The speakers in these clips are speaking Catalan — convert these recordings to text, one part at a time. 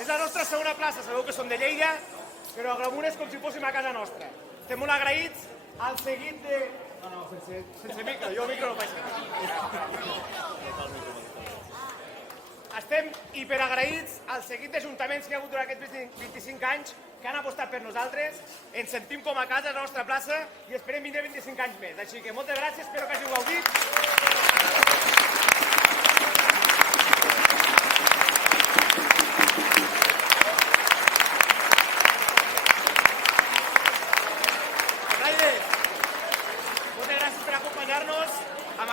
És la nostra segona plaça, sabeu que som de Lleida, però Agramunt és com si fóssim a casa nostra. Estem molt agraïts al seguit de... No, sense micro, jo micro no faig res. Estem hiperagraïts al seguit d'ajuntaments que hi ha hagut durant aquests 25 anys que han apostat per nosaltres, ens sentim com a casa a la nostra plaça i esperem vindre 25 anys més. Així que moltes gràcies, espero que hàgiu gaudit.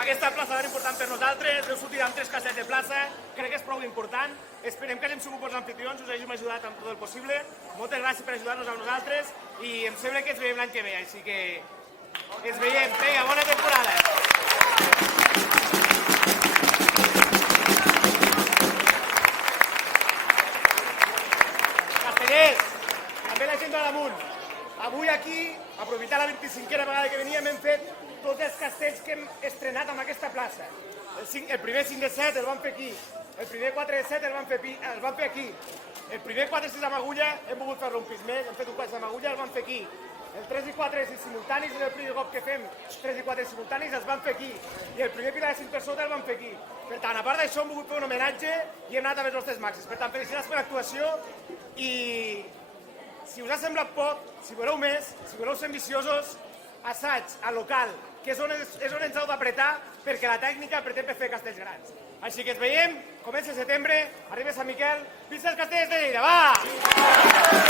Aquesta plaça és important per nosaltres, heu sortit amb 3 cases de plaça, crec que és prou important. Esperem que hàgim sigut bons anfitrions, us hàgim ajudat amb tot el possible. Moltes gràcies per ajudar-nos a nosaltres i em sembla que ens veiem l'any que ve, així que ens veiem. Vinga, bona temporada. Castellers, també la gent d'Agramunt. Avui aquí, aprofitant la 25a vegada que veníem, hem fet tots els castells que hem estrenat en aquesta plaça. El primer 5 de 7 el vam fer aquí, el primer 4 de 7 el vam fer aquí, el primer 4 de 6 amb agulla hem volgut fer-lo un pis més, hem fet un 4 amb agulla, el vam fer aquí, el 3 i 4 de 6 simultanis, és el primer cop que fem 3 i 4 simultanis, els vam fer aquí, i el primer pilar de 5 per sota el vam fer aquí. Per tant, a part d'això hem volgut fer un homenatge i hem anat amb els nostres màxims. Per tant, felicitats per l'actuació i si us ha semblat poc, si voleu més, si voleu ser ambiciosos, assaig al local, que és on ens heu d'apretar perquè la tècnica apretem per fer castells grans. Així que ens veiem, comença setembre, arriba Sant Miquel, visca els castells de Lleida, va!